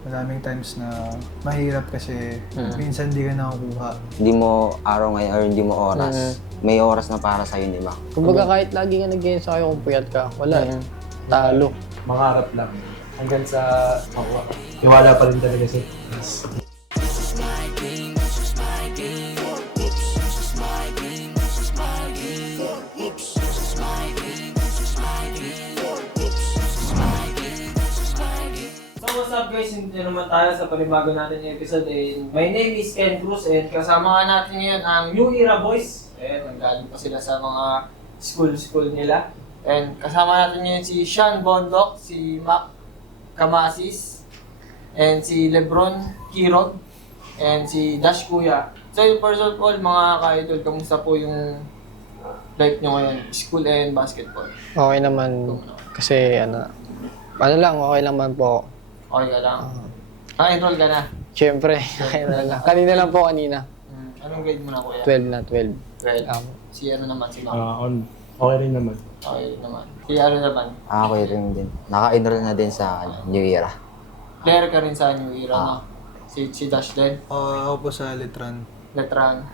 Maraming times na mahirap kasi minsan di ka nakakuha. Hindi mo araw ngayon or hindi mo oras. May oras na para sa'yo, di ba? Kumbaga kahit lagi ka nag-ganyan sa akin kung puyat ka, wala. Talo. Mangarap lang. Hanggang sa tiwala pa rin talaga sa So what's up guys, hindi naman tayo sa panibago natin yung episode. My name is Ken Cruz and kasama nga natin ngayon ang New Era Boys. Nanggaling pa sila sa mga school nila. And kasama natin ngayon si Sean Bondok, si Mac Kamasis, and si Lebron Kirog, and si Dash Kuya. So first of all, mga ka-idol, kamusta po yung life nyo ngayon? School and basketball. Okay naman. Kasi ano lang, okay lang man po. Okay ka lang. Naka-enroll ka na? Siyempre, okay na lang. Kanina lang po kanina. Anong grade mo na kuya? 12 na, 12. Well, si ano naman, si Mac. okay rin naman. Okay naman. Si ano naman, Ako rin din. Naka-enroll na din sa New Era. player ka rin sa New Era, no? Si Dash din, Ako po sa Letran. Letran,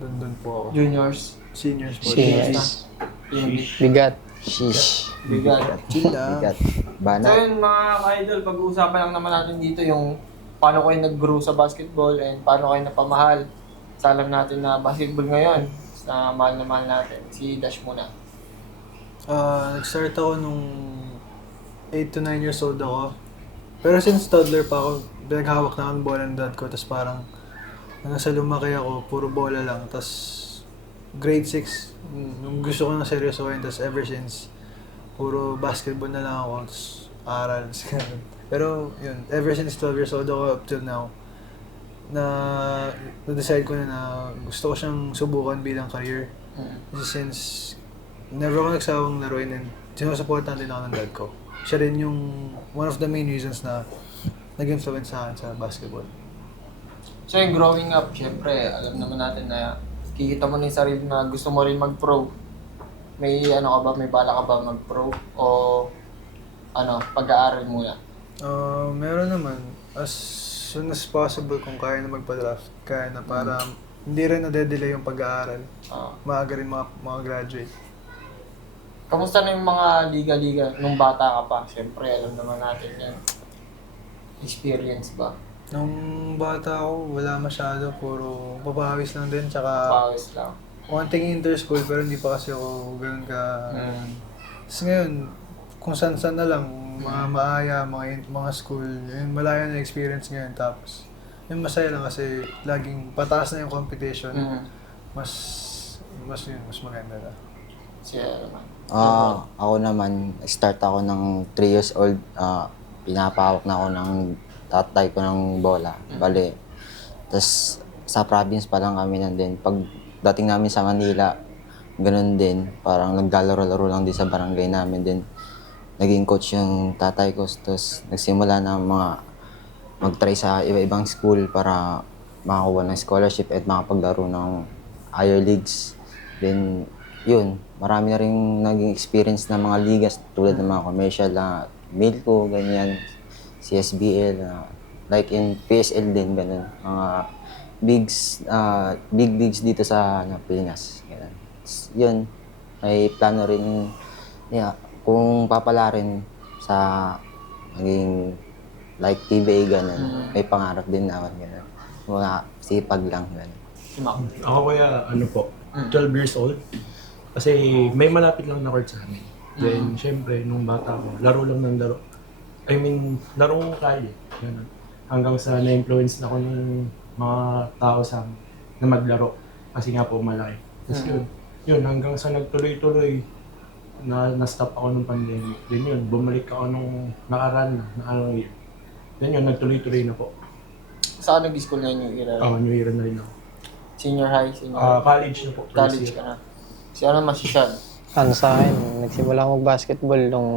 Doon po ako. juniors, Seniors po. Seniors. yung Bigat. Sheesh. bigat. Chill lang. Bigat. So Bana. yun mga ka-idol, pag-uusapan lang naman natin dito yung paano kayo nag-grow sa basketball and paano kayo napamahal sa alam natin na basketball ngayon na mahal natin. Si Dash muna. Nag-start ako nung 8 to 9 years old ako. Pero since toddler pa ako, naghawak na ako ng bola ng dad ko. Tapos parang, hanggang sa lumaki ako, puro bola lang. Tapos, grade 6, nung gusto ko na seryosohin. Tapos ever since, puro basketball na lang ako. Tapos, aral. Pero, yun, ever since 12 years old ako up till now, na-decide ko na gusto ko siyang subukan bilang career. Kasi since never ako nagsawang laruin and sinusuportan din ako ng dad ko. Siya rin yung one of the main reasons na nag-influence sa akin sa basketball. So yung growing up, syempre, alam naman natin na kikita mo na yung sarili na gusto mo rin mag-pro. May ano ka ba, may bala ka ba mag-pro? O ano, pag-aaral muna? Meron naman, as soon as possible kung kaya na magpa-draft, kaya na para hindi rin na-delay yung pag-aaral. Ah. Maaga rin mga graduate. Kamusta na yung mga liga-liga nung bata ka pa? Syempre, alam naman natin yan. Experience ba? Nung bata ako, wala masyado, puro papawis lang din, tsaka Pawis lang. konting inter-school pero hindi pa kasi ako ganun ka. Tapos ngayon, kung saan-saan na lang, mga maaya, mga school, yun, malaya na experience ngayon. Tapos, yung masaya lang kasi laging pataas na yung competition. Mas maganda na. Siya naman. Ako naman, start ako ng 3 years old. Pinapahawak na ako ng tatay ko ng bola. Bale. Tapos sa province pa lang kami nandun. Pag dating namin sa Manila, ganun din. Parang naglalaro-laro lang din sa barangay namin din. Naging coach yung tatay ko. Tapos nagsimula na mag-try sa iba-ibang school para makakuha ng scholarship at makapaglaro ng higher leagues. Then, yun, marami na rin naging experience na mga ligas tulad ng mga commercial na Milko, ganyan, CSBL, like in PSL din, ganun. Mga big leagues dito sa Pilipinas. Ganun. Yun, may plano rin, kung papala rin sa naging like PBA, ganun. May pangarap din naman, ganun. Mga sipag lang, ganun. Si Mac. Ako kaya, 12 years old. Kasi may malapit lang na court sa amin. Then, syempre, nung bata ko, laro lang ng laro. I mean, larong kaya. Ganun. Hanggang sa na-influence na ako ng mga tao sa amin na maglaro. Kasi nga po, malaki. Tapos yun, hanggang sa nagtuloy-tuloy, na-stop ako ng pandemic. Then yun, bumalik ako nung nakaraan na year. Then yun, nagtuloy-tuloy na po. Saan nag-school na yung era? New Year na rin ako. Senior high, senior high. College na po. College ka na. Si ano naman si Sean? Ano sa akin, nagsimula ako mag-basketball nung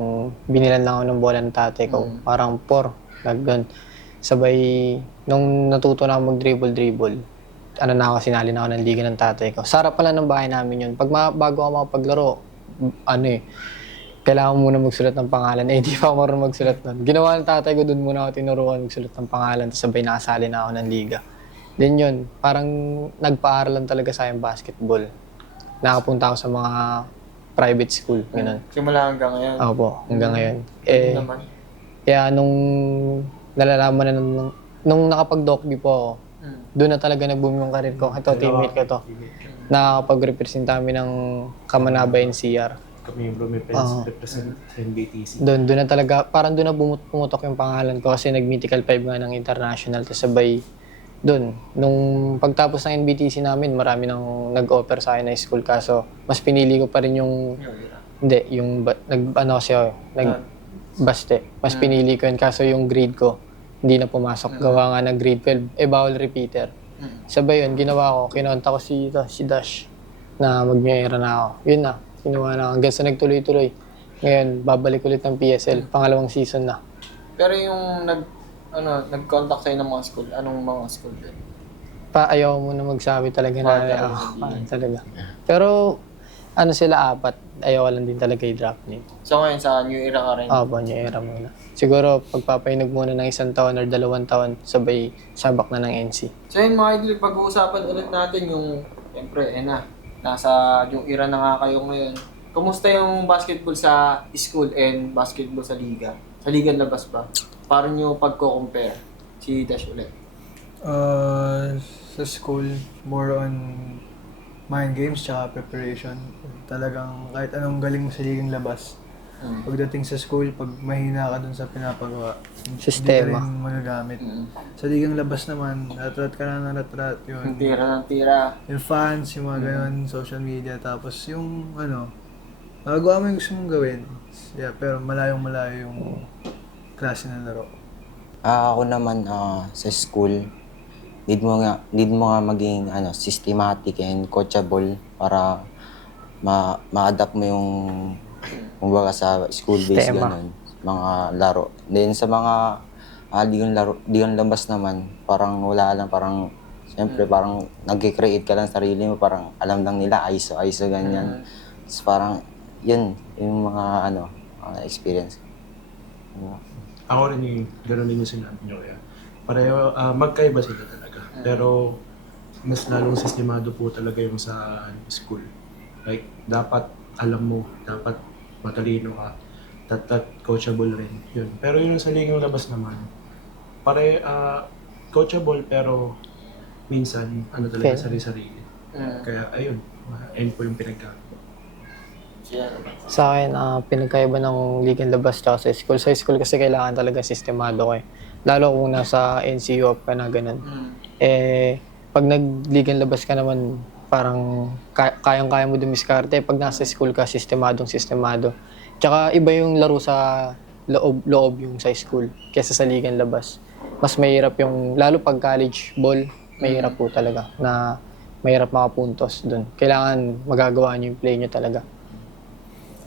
binilan lang ako ng bola ng tatay ko. Parang 4, naggan. Sabay, nung natuto na ako mag-dribble, sinali na ako ng liga ng tatay ko. Sarap pala ng bahay namin yun. Bago ako makapaglaro, kailangan muna magsulat ng pangalan. Eh, hindi pa ako marunong magsulat nun. Ginawa ng tatay ko, doon muna ako tinuruan magsulat ng pangalan, tapos sabay nakasali na ako ng liga. Then yun, parang nagpaaralan talaga sa akin basketball. Nakapunta ako sa mga private school, ganun. Simula hanggang ngayon. Opo, hanggang ngayon. Ano naman? Kaya nung nalalaman na nung nakapag-docby po ako, doon na talaga nag-boom yung karir ko. Ito, teammate ko to. Nakakapag-represent kami ng Kamanaba NCR. Kami bro, may represent sa NBTC. Doon na talaga, parang doon na pumutok yung pangalan ko kasi nag-Mythical 5 nga ng international. Tapos sabay doon. Nung pagtapos ng NBTC namin, marami nang nag-offer sa akin na school. Kaso, mas pinili ko pa rin yung, hindi, yung, nag-baste. Mas pinili ko yun. Kaso yung grade ko, hindi na pumasok. Gawa nga ng grade 12. Eh, bawal repeater. Sabay yun, ginawa ko. Kinonta ko si Dash na mag-era na ako. Yun na. Kinuha na hanggang sa nagtuloy-tuloy. Ngayon, babalik ulit ng PSL. Pangalawang season na. Pero yung nag-contact sa'yo ng mga school, anong mga school din? Ayaw mo na magsabi talaga na talaga. Pero sila 4. Ayaw lang din talaga i-drop name. So ngayon sa New Era ka rin? Opo, New Era muna. Siguro pagpapainog muna ng 1 taon or 2 taon, sabay sabak na ng NC. So yun mga idol, pag-uusapan ulit natin yung, siyempre, nasa yung era na nga kayo ngayon. Kumusta yung basketball sa school and basketball sa liga? Sa liga labas ba? Paano nyo pagko-compare si Dash ulit? Sa school, more on mind games tsaka preparation. Talagang kahit anong galing mo sa ligang labas. Pagdating sa school, pag mahina ka dun sa pinapagawa, Sistema. hindi ka rin magagamit. Sa ligang labas naman, natrat ka na ng natrat. Yun. Tira ng tira. Yung fans, yung mga ganun, social media. Tapos yung magagawa mo yung gusto mong gawin. Yeah, pero malayong-malayo yung klase ng laro. Ako naman sa school, need mo nga maging systematic and coachable para ma-adapt mo yung kumbaga sa school-based ganun, mga laro. Then sa mga ligang labas naman, parang wala lang, parang siyempre parang nag-create ka lang sarili mo, parang alam lang nila ISO ganyan. So, parang yun yung mga experience. Ako rin yung gano'n din yung sinabi nyo kaya. Pareho, magkaiba sila talaga. Pero mas lalong sistemado po talaga yung sa school. Like, dapat alam mo, dapat matalino ka, dapat coachable rin. Yun. Pero yung sa ligang labas naman, coachable pero minsan, talaga sarili-sarili. Kaya ayun, ayun po yung pinagkakaroon. Sa akin, pinagkaiba ng ligang labas tsaka sa school. Sa school kasi kailangan talaga sistemado ko eh. Lalo kung nasa NCU up ka na ganun. Pag nagligang labas ka naman, parang kayang-kaya mo dumiskarte. Pag nasa school ka, sistemado. Tsaka iba yung laro sa loob yung sa school kesa sa ligang labas. Mas mahirap yung, lalo pag college ball, mahirap po talaga na mahirap makapuntos dun. Kailangan magagawa nyo yung play nyo talaga.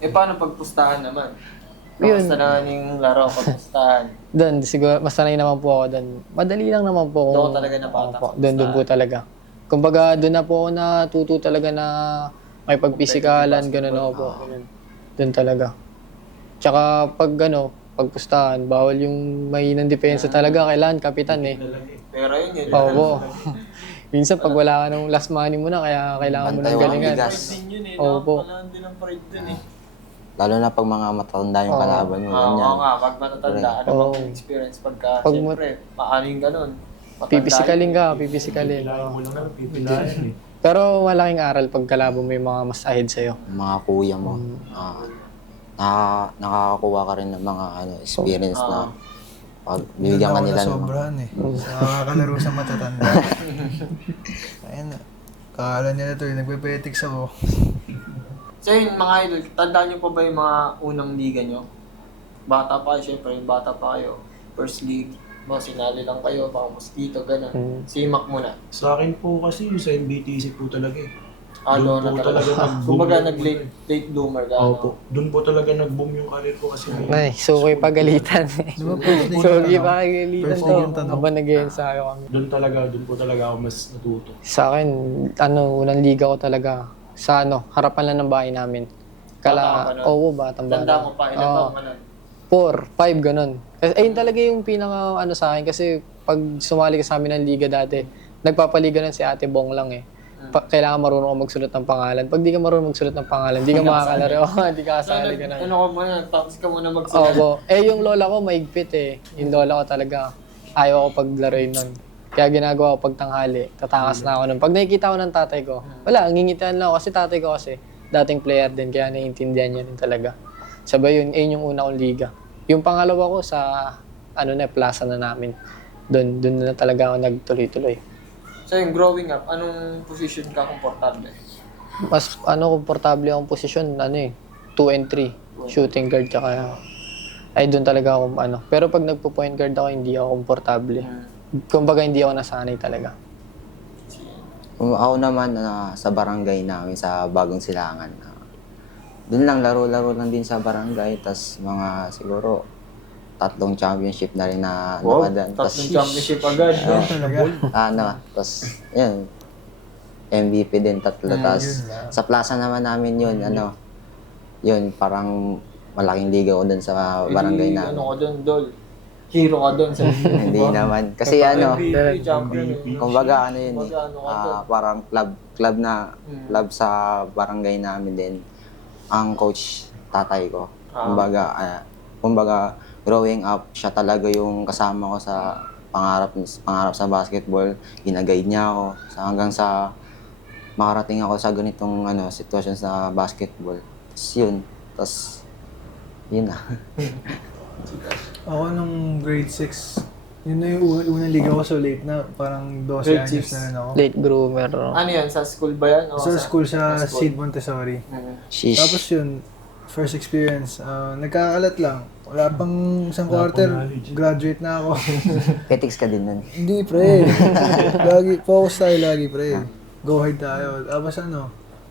Paano pagpustahan naman? Yun. Basta naman yung laro pagpustahan. Doon, siguro, mas sanay naman po ako doon. Madali lang naman po. Doon talaga napatak. Doon po talaga. Kumbaga, doon na po ako natuto talaga na may pagpisikalan, gano'n ako po. Doon talaga. Tsaka pag pagpustahan, bawal yung mahinang depensa talaga. Kailangan kapitan eh. Pero yun. Oo. Minsan pag wala ka ng last money mo na, kaya kailangan mo ng galingan. Oo po. Kailangan din ang pride dun eh. Lalo na pag mga matatanda yung kalaban mo. Oo nga, pag matatanda, ano bang experience pagka, siyempre, paano yung ganun? Pipisikalin ka. Mo lang naman, pipilayan eh. Pero malaking aral pag kalabo mo yung mga mas ahead sa'yo. Mga kuya mo, nakakakuha ka rin ng mga experience na pag bibigyan ka nila ng Sobrahan eh. Nakakalaro sa matatanda. Ayun na. Kakala nila to nagpe-petics ako. So yun, mga idol, tandaan nyo pa ba yung mga unang liga nyo? Bata pa kayo, syempre, yung bata pa kayo. First league, sinali lang kayo, baka mosquito, gano'n. Simak muna. Sa akin po kasi yung sa NBTC po talaga eh. Doon po na talaga. nag-boom. Kumbaga, nag-late bloomer ka. Opo. Doon po talaga nag-boom yung career ko kasi Ay, sukoy pagalitan eh. Di ba first league Sukoy yung pagalitan First league yung to. tanong. Habang nag-ensayo kami. doon po talaga ako mas natuto. Sa akin, unang liga ko talaga sa harapan lang ng bahay namin. Bata ka pa nun? Oo, batang bata. Tanda mo pa, ilan taon ka nun? 4, 5, ganun. Kasi, ayun talaga yung pinaka ano sa akin kasi pag sumali ka sa amin ng liga dati, nagpapaliga nun si Ate Bong lang eh. Kailangan marunong ka magsulat ng pangalan. Pag di ka marunong magsulat ng pangalan, di ka makakalaro. Di ka So, kasali ka na. ano ka muna, practice ka muna magsulat. Opo. Yung lola ko maigpit eh. Yung lola ko talaga, ayaw ko paglaruin nun. Kaya ginagawa ko pag tanghali, tatakas na ako nun. Pag nakikita ko ng tatay ko, wala, ngingitian lang ako kasi tatay ko kasi dating player din, kaya naiintindihan niya rin talaga. Sabay yun yung una kong liga. Yung pangalawa ko sa, plaza na namin. Doon na talaga ako nagtuloy-tuloy. So yung growing up, anong position ka komportable? Mas komportable akong posisyon, 2 and 3. Shooting guard tsaka, doon talaga ako, Pero pag nagpo-point guard ako, hindi ako komportable. Kumbaga, hindi ako nasanay talaga. Ako naman sa barangay namin sa Bagong Silangan. Doon lang laro-laro lang din sa barangay, tas mga siguro 3 championship na rin na nakadan. Tatlong championship agad, no? Tas yun, MVP din 3. Tas sa plaza naman namin yun, yun parang malaking liga ko dun sa barangay namin. Ano ka dun, Dol? Hero ka dun sa Hindi naman. Kasi MVP, champion. kumbaga yun Kumbaga, parang club sa barangay namin din. Ang coach tatay ko. Kumbaga growing up, siya talaga yung kasama ko sa pangarap sa basketball. Ginaguide niya ako hanggang sa makarating ako sa ganitong sitwasyon sa basketball. Tapos yun na. Ako nung grade 6, yun na yung unang liga ko, so late na. Parang 12 Grade años 6. na rin ako. Late groomer. Ano yan, sa school ba yan? O Sa school sa sa school? Sid Montessori. Sheesh. Tapos yun, first experience, nagkakalat lang. Wala pang isang quarter, graduate na ako. Petics ka din nun. Hindi, pre. Focus tayo lagi, pre. Go hard tayo. Tapos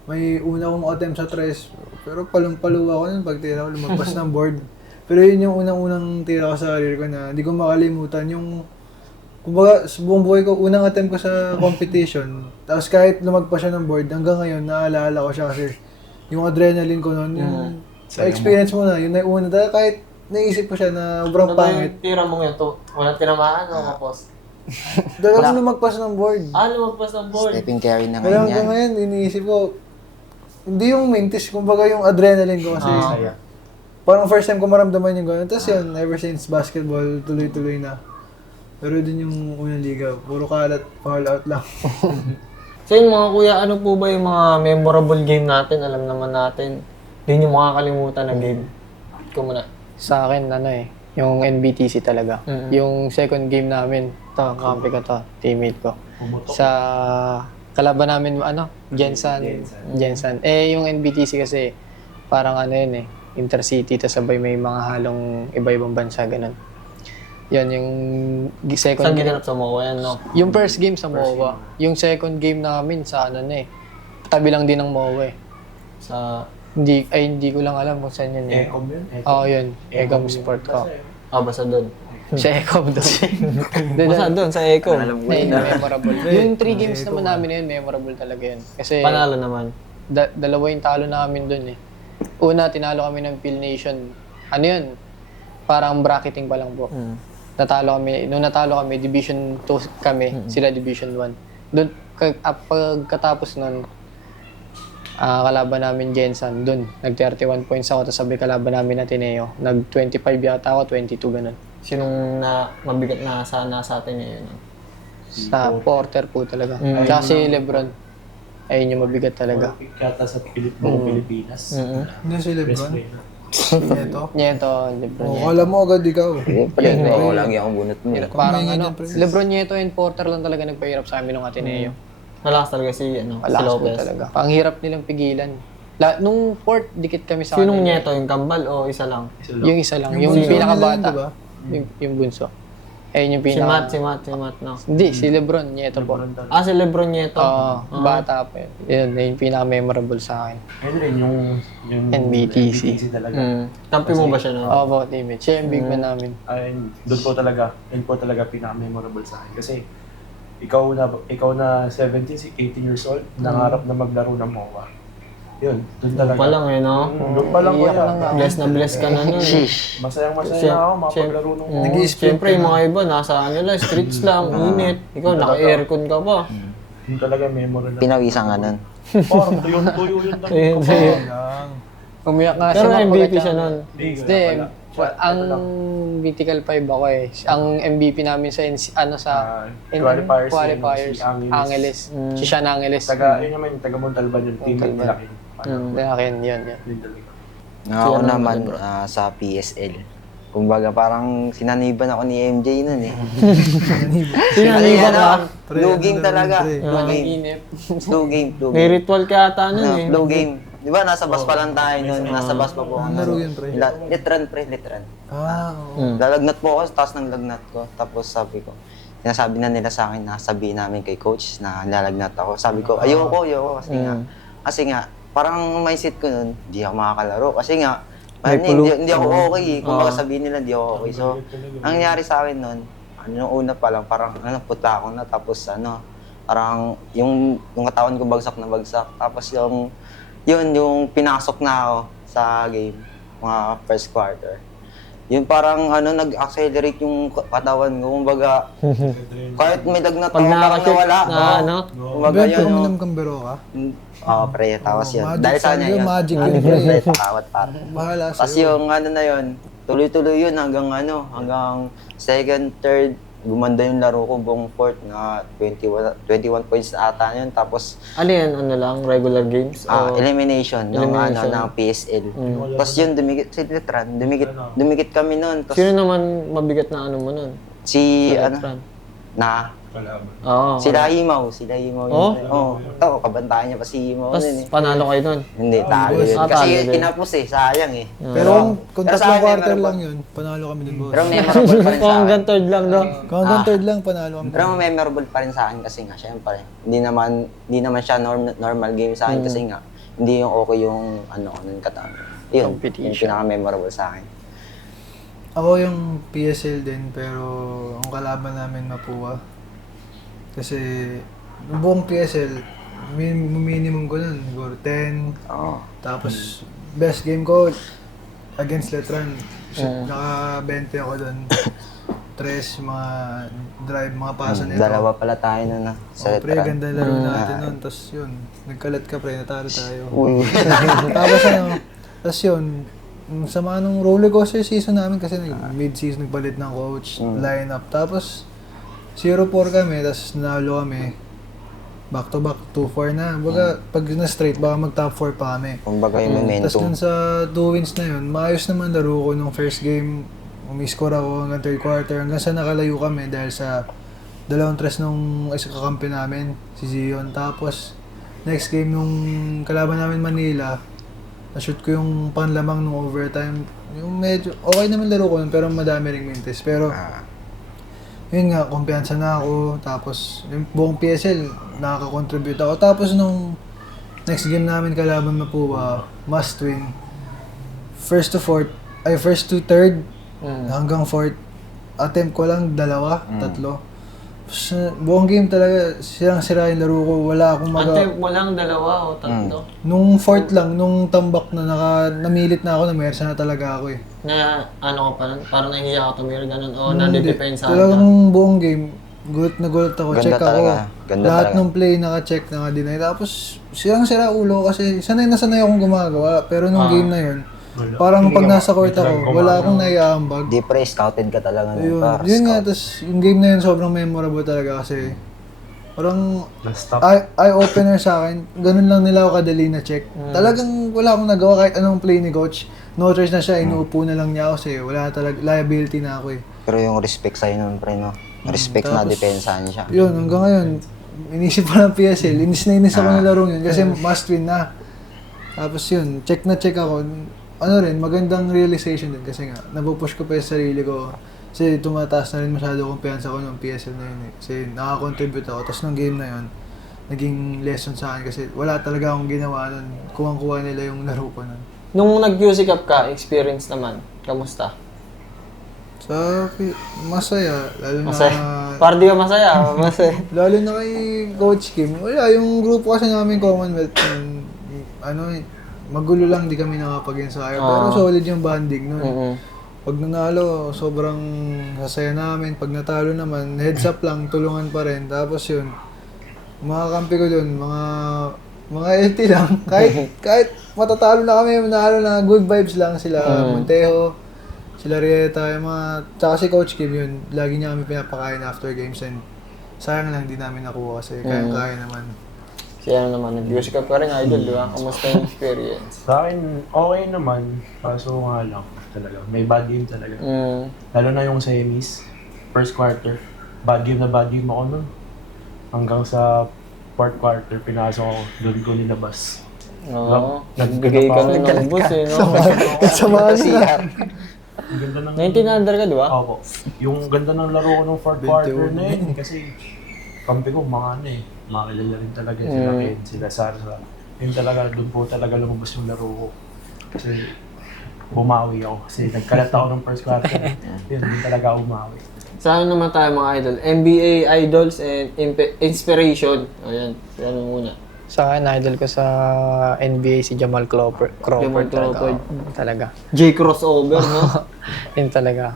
may una kong attempt sa tres, pero palong-palo ako nun pag tira ko, lumagpas ng board. Pero yun yung unang-unang tira ko sa career ko na hindi ko makalimutan. Yung, kumbaga, sa buong buhay ko, unang attempt ko sa competition. Tapos kahit lumagpas siya ng board, hanggang ngayon, naaalala ko siya kasi yung adrenaline ko noon, yung experience mo na, yun na yung una. Dahil kahit naisip ko siya na sobrang pangit. Tira mo ngayon, walang tinamaan o kapos? Dahil ako lumagpas ng board. Lumagpas ng board. Stepping carry na Pero ngayon yan. hanggang ngayon, iniisip ko, hindi yung mintis, kumbaga yung adrenaline ko kasi. Parang first time ko maramdaman yung gano'n. Tapos yun, ever since basketball, tuloy-tuloy na. Pero din yung unang liga, puro kalat, foul out lang. So yun mga kuya, ano po ba yung mga memorable game natin? Alam naman natin, hindi nyo makakalimutan na game. Ikaw muna. Sa akin, yung NBTC talaga. Yung second game namin, kampi ko to, teammate ko. Sa kalaban namin, Jensan. Yung NBTC kasi, parang yun intercity, tas sabay may mga halong iba-ibang bansa, ganun. Yun, yung second Saan game. ginanap sa MOA yan, no? Yung first game sa MOA. Yung second game namin sa tabi lang din ng MOA eh. Sa... Hindi ko lang alam kung saan yun eh. Ecom yun? Oo, yun. Ecom Sport ko. basta doon. Sa Ecom doon. Basta doon, sa Eco. Memorable. Yung 3 games naman namin na yun, memorable talaga yun. Kasi Panalo naman. dalawa yung talo namin doon eh. Una, tinalo kami ng Phil Nation. Ano yun? Parang bracketing pa lang po. Nung natalo kami, Division 2 kami, sila Division 1. Doon, pagkatapos nun, kalaban namin Jensan, doon, nag-31 points ako, tapos sabi kalaban namin Ateneo, nag-25 yata ako, 22 ganun. Sinong mabigat na sa atin ngayon? Sa Porter po talaga. Tsaka si Lebron. Ayun yung mabigat talaga. Kata sa Pilipinas. Hindi si Lebron. Ito. Nieto, Lebron Nieto. Kala mo agad ikaw. Oo, lagi akong bunot mo. Parang Lebron Nieto and Porter lang talaga nagpahirap sa amin ng Ateneo. Malakas talaga si Malakas po Lopez. talaga. Ang hirap nilang pigilan. Nung fourth, dikit kami sa Sinong kanila. Nieto? Yung kambal o isa lang? Yung isa lang. Yung bunso pinakabata. nila yun, diba? Yung bunso. Ayun yung Si Matt, pinaka... no? Hindi, si Lebron Nieto po. Si Lebron Nieto. Bata pa yun. Yun yung pinaka-memorable sa akin. Ayun rin, yung NBTC. talaga. Kampi mo ba siya no? Oo, teammate. Siya yung big man namin. Doon po talaga pinaka-memorable sa akin. Kasi ikaw na 17, 18 years old, nangarap na maglaro ng MOA. yun, doon talaga. Pa lang eh, no? Doon pa lang ko Iyak lang yan. ako. Bless na bless ka na nun. eh. Masayang-masaya na ako, mapaglaro nung Siyempre, yung mga iba, nasa ano lang, streets lang, init. Ikaw, naka-aircon ka pa. Yun talaga memory na. Pinawisan ka nun. Parang tuyo-tuyo yun lang. Ayun, Lang. Umiyak nga Pero siya. MVP siya nun. Hindi, ang Mythical 5 ako eh. Ang MVP namin sa qualifiers, si Angeles. Angeles. Si Sean Angeles. Yun naman, taga Montalban yung team Montalban. laki. Akin, yun. Yun talaga. Ako naman sa PSL. Kumbaga parang sinaniban ako ni MJ nun eh. Sinaniban ka? Pre, Blue ano game na talaga. rin, pre. Blue game. Inip. Blue game. Blue May game. ritual ka ata nun eh. Blue game. Di ba nasa bus pa lang tayo nun? Nasa bus pa po. Ang laro yun, pre. Litran pre, litran. Oo. Lalagnat po ako sa taas ng lagnat ko. Tapos sabi ko, sinasabi na nila sa akin na sabihin namin kay coach na lalagnat ako. Sabi ko, ayoko kasi nga, parang mindset ko nun, hindi ako makakalaro. Kasi nga, hindi ako okay eh. Kung baka sabihin nila, hindi ako okay. So, ang nangyari sa akin nun, nung una pa lang, parang puta ako na. Tapos parang yung katawan ko bagsak na bagsak. Tapos yung pinasok na ako sa game, mga first quarter. Yun parang nag-accelerate yung katawan ko. Kumbaga, kahit may lagnat Pag ako, parang nakakashoot nawala. na ano, Kumbaga Ben, yun. uminom kang biro ka? Oo, pre, tapos yun. Magic Dahil sa sa'yo, kanya yun. magic yun, pre. Tawat para. Bahala Tapos sa'yo. yung na yun, tuloy-tuloy yun hanggang second, third, gumanda yung laro ko buong fourth na 21 points na ata yun. Tapos ano yan, ano lang, regular games? O- elimination Elimination. ng PSL. Tapos yun, dumikit kami nun. Tapos Sino naman mabigat na ano mo nun? si, Veteran. Kalaban. Oo. sila Himaw Oh? yun. Oo. Ito, kabantaan niya pa si Himaw Tapos nun eh. panalo kayo nun. Hindi, talo yun. Ah, Kasi talo din. kinapos sayang eh. Pero kung Pero sa tatlong akin, quarter memorable. lang yun, panalo kami dun, boss. Pero memorable pa rin Kung sa akin. hanggang third lang, no? Kung hanggang third lang, panalo kami. Pero memorable pa rin sa akin kasi nga, syempre, hindi naman siya normal game sa akin kasi nga, hindi yung okay yung nun katawan. Yun, yung Competition. pinaka-memorable sa akin. Ako yung PSL din, pero ang kalaban namin Mapua. Kasi, yung buong PSL, minimum ko nun, siguro 10. Oo. Tapos, best game ko against Letran. Naka-20 ako doon. Tres, mga drive, mga pasa nito. Dalawa pala tayo nun sa Pre, Letran. ganda laro natin nun. Tapos yun, nagkalat ka pre, natalo tayo. Uy. Tapos yun, sa mga nung roller coaster season namin kasi mid-season nagpalit ng coach, lineup. Tapos 0-4 kami, tapos nanalo kami. Back to back, 2-4 na. Baga, pag na-straight, baka mag-top 4 pa kami. Kumbaga yung Tapos momentum. dun sa 2 wins na yun, maayos naman laro ko nung first game. Umiscore ako hanggang third quarter, hanggang sa nakalayo kami dahil sa 2-3 nung isa kakampi namin, si Zion. Tapos, next game nung kalaban namin Manila, na-shoot ko yung panlamang nung overtime. Yung medyo, okay naman laro ko nun, pero madami ring minutes. Pero, yun nga, kumpiyansa na ako. Tapos, yung buong PSL, nakaka-contribute ako. Tapos, nung next game namin kalaban Mapua, must win. First to third, hanggang fourth. Attempt ko lang, 2, 3. Buong game talaga, sirang-sira yung laro ko. Wala akong Ante, walang 2 o 3. Nung fourth lang, nung tambak na namilit na ako, namersa na talaga ako eh. Na ano ko pa nun, parang nahihiya ako tumira ganun o Hindi. nade-depensa Talagang ka. buong game, gulat na gulat ako. Ganda Check ako. talaga. Ganda Lahat talaga. ng play naka-check, naka-deny. Tapos sirang-sira ulo ko kasi sanay na sanay akong gumagawa. Pero nung game na yun, parang pag nasa court ako, wala akong naiaambag. Di pre, scouted ka talaga nun. Yun, Para yun nga, scout. tapos yung game na yun sobrang memorable talaga kasi parang Na-stop. eye-opener sa akin. Ganun lang nila ako kadali na check. Talagang wala akong nagawa kahit anong play ni coach. No choice na siya, inuupo na lang niya ako kasi wala talaga, liability na ako eh. Pero yung respect sa'yo nun, pre, no? Respect na tapos- depensahan siya. Yun, hanggang ngayon, inisip pa ng PSL. Inis na inis ako ng larong yun kasi must win na. Tapos yun, check na check ako. Ano rin, magandang realization din kasi nga, napupush ko pa yung sarili ko. Kasi tumataas na rin masyado kumpiyansa ko ng PSL na yun eh. Kasi nakakontribute ako. Tapos nung game na yun, naging lesson sa akin kasi wala talaga akong ginawa nun. Kuwang-kuha nila yung laro ko nun. Nung nag-music up ka, experience naman, kamusta? Sa masaya, lalo Masaya? na... Para di ka masaya, masaya. Lalo na kay Coach Kim. Wala, yung grupo kasi namin Commonwealth, magulo lang, di kami nakapag-ensayo. Pero solid yung banding nun. Mm. Pag nanalo, sobrang sasaya namin. Pag natalo naman, heads up lang, tulungan pa rin. Tapos yun, mga kampi ko dun, mga LT lang. Kahit matatalo na kami, manalo na, good vibes lang sila. Montejo, sila Rieta, yung mga, tsaka si Coach Kim yun, lagi niya kami pinapakain after games and sayang lang di namin nakuha kasi kaya naman. Siya naman, nag-music up ka rin, idol, di ba? Kamusta yung experience? Sa akin, okay naman. Kaso nga lang, talaga. May bad game talaga. Lalo na yung semis, first quarter. Bad game ako nun. Hanggang sa fourth quarter, pinasok ako. Doon ko nilabas. Oo. Nagbigay ka na ng bus eh, no? Samahan siya. Ang ganda ng... 19 ka, di ba? Opo. Yung ganda ng laro ko nung fourth quarter na yun. Kasi kampi ko, mga ano eh. Makilala rin talaga sila Ken, sila Sarsa. Yun talaga, doon po talaga lumabas yung laro ko. Kasi bumawi ako. Kasi nagkalat ako ng first quarter. Yun, doon talaga ako bumawi. Saan naman tayo mga idol? NBA idols and inspiration. Ayan, yan muna. Sa akin, idol ko sa NBA si Jamal Crawford. Jamal Crawford. Talaga. J crossover, no? Yun talaga.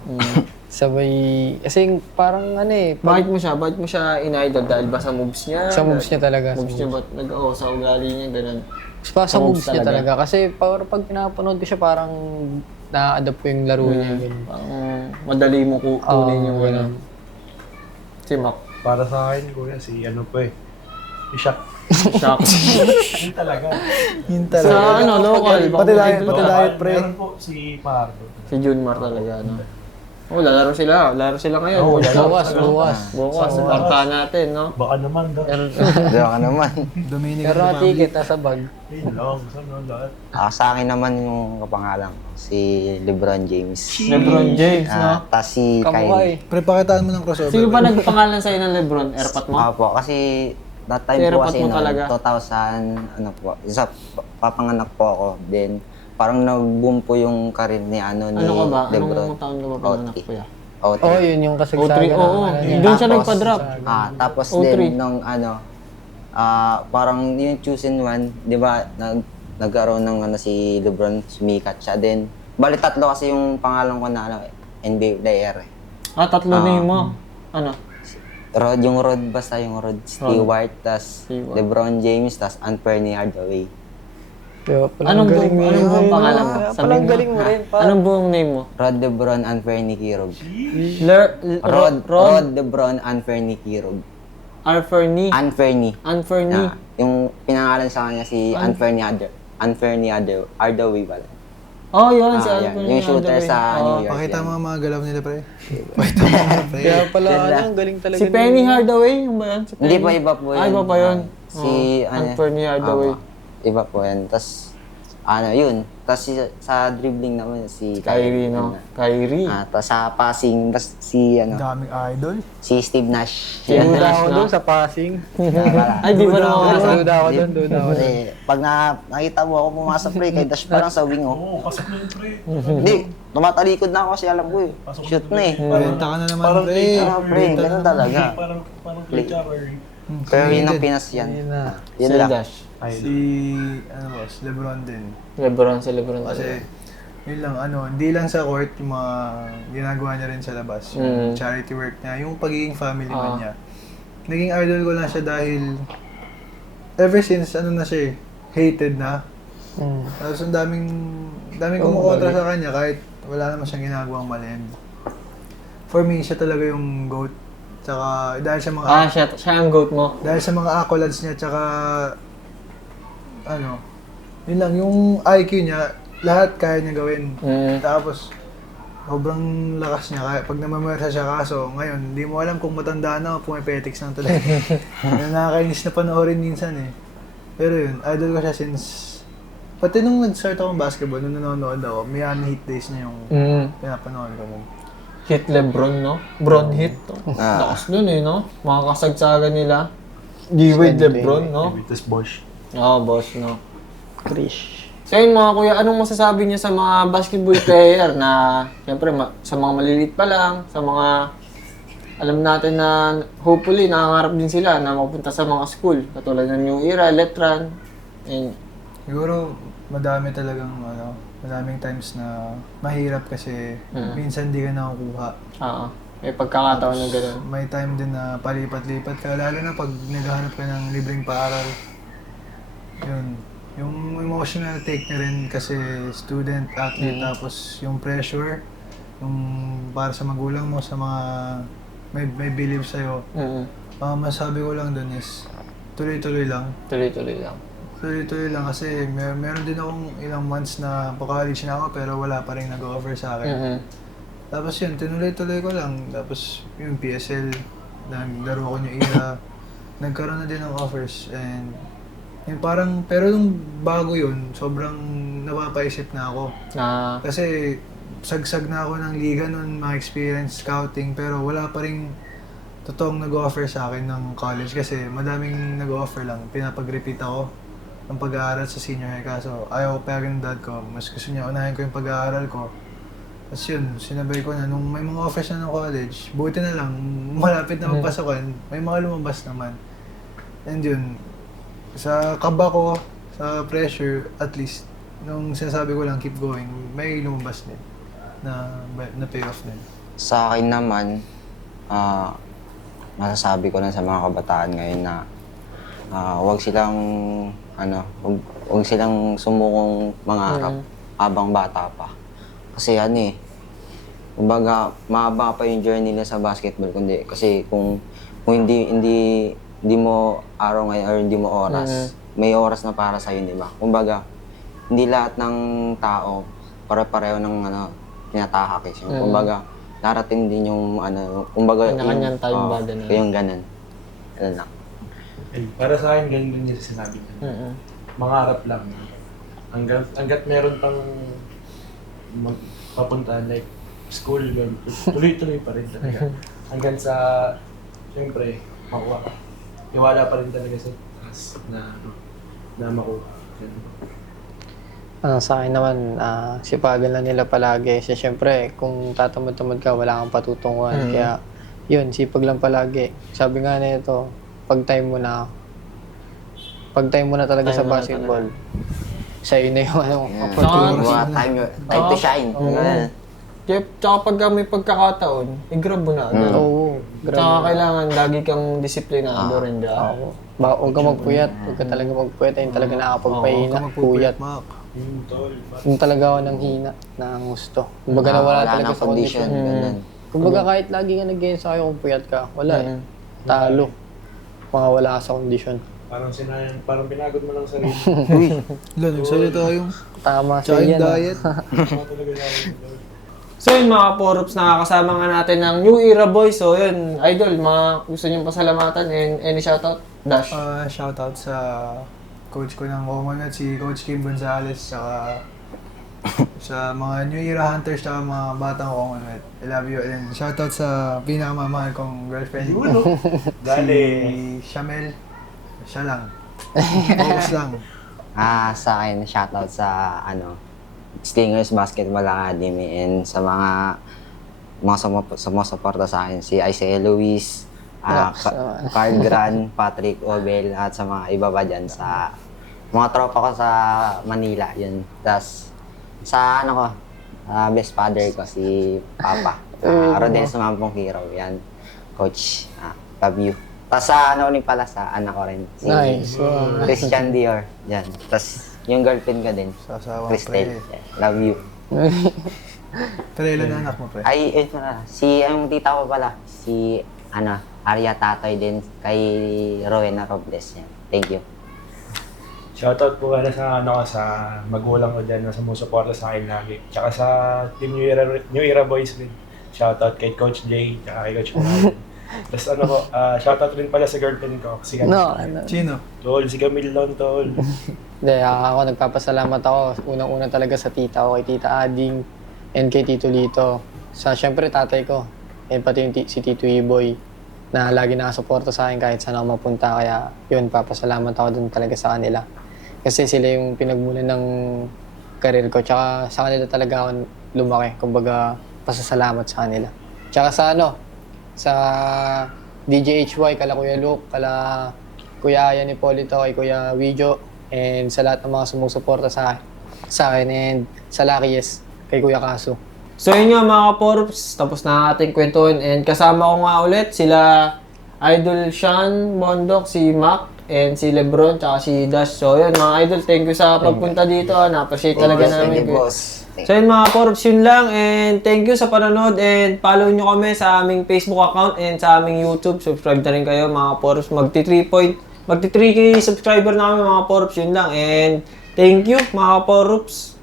Sabay, kasi parang ano eh, Bakit mo siya in-idol? Dahil ba sa moves niya? sa moves niya talaga. Moves niya ba't sa ugali niya, ganun. Sa moves niya talaga. Kasi pag pinapanood ko siya, parang na-adapt ko yung laro niya. Ganun. Parang madali mo kunin yung ganun. Si Mac. Para sa akin, kuya, si ano po eh. Si Shaq. Shock. Yun talaga. Yun Sa talaga. local. Pati diet, pre. Meron po si Pardo. Si Junmar talaga, no? Oh, lalaro sila ngayon. Oo, Bukas. Bukas, parta natin, no? Baka naman daw. Di ba ka naman? Dominican Pero Republic. ticket, nasa bag. Yun lang. Saan lahat? Sa akin naman yung kapangalan ko, si LeBron James. LeBron James, no? Tapos si Kyrie. Kamuhay. Pre, pakitaan mo ng crossover. Sino ba nagpangalan sa'yo ng Lebron? Airpat mo? Apo, kasi that time Pero po kasi pat mo noon, talaga? 2000, ano po, papanganak po ako. Then, parang nag-boom po yung karir ni Ano ka ba? Lebron. Anong taon ka ba panganak ko ya? OT. Oh, yun yung kasagsagan. O3, oo. Doon siya nagpa-drop. Tapos O3. din nung parang yung chosen one, di ba, nagkaroon ng si Lebron, sumikat siya. Then, bali tatlo kasi yung pangalan ko na NBA player. Tatlo name mo. Ano? Yung Rod, basta yung Rod Stewart, tas Stewart. LeBron James, tas Anthony Hardaway. Anong buong pangalan mo? Palang galing mo rin. Anong buong name mo? Rod LeBron Anthony Kirog. Rod LeBron Anthony Kirog. Anthony. Anthony. Yung pinangalan sa kanya si Anthony Hardaway pala. Oh, yun. Si Yan. Anthony. Yung shooter Hardaway. sa New York. Pakita yan. mo ang mga galaw nila, pre. Pakita mo nila, pre. Kaya pala, ang galing talaga. Si Penny Hardaway, yung ba yan? Si Hindi Penny? pa, iba po yan. Iba pa yun. Si Anthony Hardaway. Iba po yan. Tapos, yun. Tapos sa dribbling naman si Kyrie, no? Kyrie. Tapos sa passing, tapos si Daming idol. si Steve Nash. Steve Duda Nash, ako no? doon sa passing. Ay, di ba naman Duda ako doon. Kasi pag nakita mo ako pumasok pre, kay Dash pa lang sa wing, oh. Oo, pasok na yun, pre. Hindi, tumatalikod na ako kasi alam ko eh. Shoot na eh. Benta ka na naman, Parang pre. play Pre, ganun talaga. Parang play Curry. Pero yun ang Pinas yan. Yun Si lang. Dash. Si, boss, Lebron din. Si Lebron. Kasi, yun lang, hindi lang sa court, yung mga ginagawa niya rin sa labas. Yung charity work niya, yung pagiging family man niya. Naging idol ko lang siya dahil, ever since, na siya hated na. Tapos ang daming kumukontra sa kanya kahit wala naman siyang ginagawang mali. And for me, siya talaga yung GOAT. Tsaka, dahil sa mga... siya ang GOAT mo. Dahil sa mga accolades niya, tsaka yun lang, yung IQ niya, lahat kaya niya gawin. Tapos, sobrang lakas niya. Kaya pag namamersa siya kaso, ngayon, hindi mo alam kung matanda na o pumipetics lang talaga. Nakakainis na panoorin minsan eh. Pero yun, idol ko siya since, pati nung nag-start ako ng basketball, nung nanonood ako, Miami Heat days na yung pinapanood ko nun. Hit Lebron, no? Bron hit. Lakas nun eh, no? Mga kasagsagan nila. D-Wade Lebron, no? Vitas Bosch. Oo, boss, no? Krish. So yun mga kuya, anong masasabi niya sa mga basketball player na, siyempre, sa mga maliliit pa lang, sa mga, alam natin na, hopefully, nangangarap din sila na mapunta sa mga school, katulad ng New Era, Letran, and Siguro, madami talagang madaming times na mahirap kasi minsan di ka nakukuha. Oo. May pagkakataon na gano'n. May time din na palipat-lipat ka, lalo na pag naghahanap ka ng libreng paaral. Yun. Yung emotional take na rin kasi student, athlete, tapos yung pressure, yung para sa magulang mo, sa mga may believe sa'yo. Masabi ko lang dun is, tuloy-tuloy lang. Tuloy-tuloy lang. Tuloy-tuloy lang kasi meron din akong ilang months na pa-college na ako pero wala pa rin nag-offer sa akin. Tapos yun, tinuloy-tuloy ko lang. Tapos yung PSL, naglaro ko yung era, nagkaroon na din ng offers. And yun parang, pero nung bago yun, sobrang napapaisip na ako. Kasi sagsag na ako ng liga nun, mga experience, scouting, pero wala pa rin totoong nag-offer sa akin ng college kasi madaming nag-offer lang. Pinapag-repeat ako ng pag-aaral sa senior high kaso ayaw ko payagan ng dad ko. Mas gusto niya unahin ko yung pag-aaral ko. Tapos yun, sinabay ko na nung may mga offers na ng college, buti na lang, malapit na magpasokan, may mga lumabas naman. And yun, sa kaba ko, sa pressure, at least, nung sinasabi ko lang, keep going, may lumabas din na payoff din. Sa akin naman, masasabi ko lang sa mga kabataan ngayon na huwag silang sumukong mangarap habang bata pa. Kasi kumbaga, mahaba pa yung journey nila sa basketball. Kasi kung hindi mo araw ngayon or hindi mo oras, may oras na para sa'yo, di ba? Kumbaga, hindi lahat ng tao pare-pareho ng tinatahak eh. Kumbaga, darating din yung kumbaga, Kanya-kanyang time ba din? Yung ganun. Ganun lang. Ay, para sa akin, ganun din yung sinabi ko. Mangarap lang. Hanggat meron pang papuntahan like school, tuloy-tuloy pa rin talaga. Hanggang sa, siyempre, makuha. Iwala pa rin talaga sa taas na makuha. Sa akin naman, sipagan lang nila palagi. Kasi syempre, kung tatamad-tamad ka, wala kang patutunguhan. Kaya, yun, sipag lang palagi. Sabi nga na ito, pag time mo na talaga sa basketball, sa'yo na yung Time to shine. Kaya, tsaka pag may pagkakataon, i-grab mo na. Oo. Tsaka kailangan lagi kang disiplinado rin dyan. Huwag ka magpuyat. Huwag ka talaga magpuyat. Ayun talaga nakakapagpahina. Puyat. Yung talaga ako ng hina, ng gusto. Kumbaga nawala talaga sa condition. Kumbaga kahit lagi ka nag-ensayo kung puyat ka, wala eh. Talo. Mga wala ka sa condition. Parang pinagod mo lang sarili. Nagsalita yung Tama sa tsaka yung yan. diet. So yun mga Porops, nakakasama nga natin ng New Era Boys. So yun, idol, mga gusto niyong pasalamatan and any shoutout? Dash. Shoutout sa coach ko ng Commonwealth, si Coach Kim Gonzalez, saka sa mga New Era Hunters, saka mga batang Commonwealth. I love you. And shoutout sa pinakamamahal kong girlfriend. Dali. Si Shamel. Siya lang. Focus lang. Sa akin, shoutout sa Stingers Basketball Academy and sa mga sumusuporta sa akin, si Isaiah Luis, Carl Gran, Patrick Obel, at sa mga iba pa dyan sa mga tropa ko sa Manila, yun. Tapos sa best father ko, si Papa, Rodel Sumampong Hero, yan, Coach, love you. Tapos sa ulit pala sa anak ko rin, si Nice. Christian Dior, yan. Tapos yung girlfriend ko din, Sa asawa ko, Cristel, pre. love you. Pero ilan na anak mo, pre? Ay, ito na. Ang tita ko pala, si Arya Tatoy din, kay Rowena Robles. Yan. Thank you. Shoutout po pala sa sa magulang ko dyan na sumusuporta sa akin lagi. Tsaka sa Team New Era Boys rin. Shoutout kay Coach Jay, tsaka kay Coach Juan. Tapos shoutout rin pala sa girlfriend ko, si Camille. Sino? Tol, si Camille lang, tol. Hindi, ako nagpapasalamat ako. Unang-una talaga sa tita ko, kay Tita Ading, and kay Tito Lito. Siyempre tatay ko, and pati si Tito Iboy, na lagi nakasuporta sa akin kahit saan ako mapunta. Kaya yun, papasalamat ako dun talaga sa kanila. Kasi sila yung pinagmulan ng karir ko. Tsaka sa kanila talaga ako lumaki. Kumbaga, pasasalamat sa kanila. Tsaka sa DJHY, kala Kuya Luke, kala Kuya Ayan Hipolito, kay Kuya Wijo, and sa lahat ng mga sumusuporta sa akin. sa akin and sa luckiest kay Kuya Kaso. So yun nga mga Kaporups, tapos na ang ating kwentuhan and kasama ko nga ulit sila Idol Sean, Mondok, si Mac, and si Lebron, tsaka si Dash. So yun mga Idol, thank you sa pagpunta dito. Na-appreciate talaga namin. So yun mga Kaporups, yun lang and thank you sa panonood and follow nyo kami sa aming Facebook account and sa aming YouTube. Subscribe na rin kayo mga Kaporups. Magti 3K subscriber na kami mga Kaporups, yun lang and thank you mga Kaporups.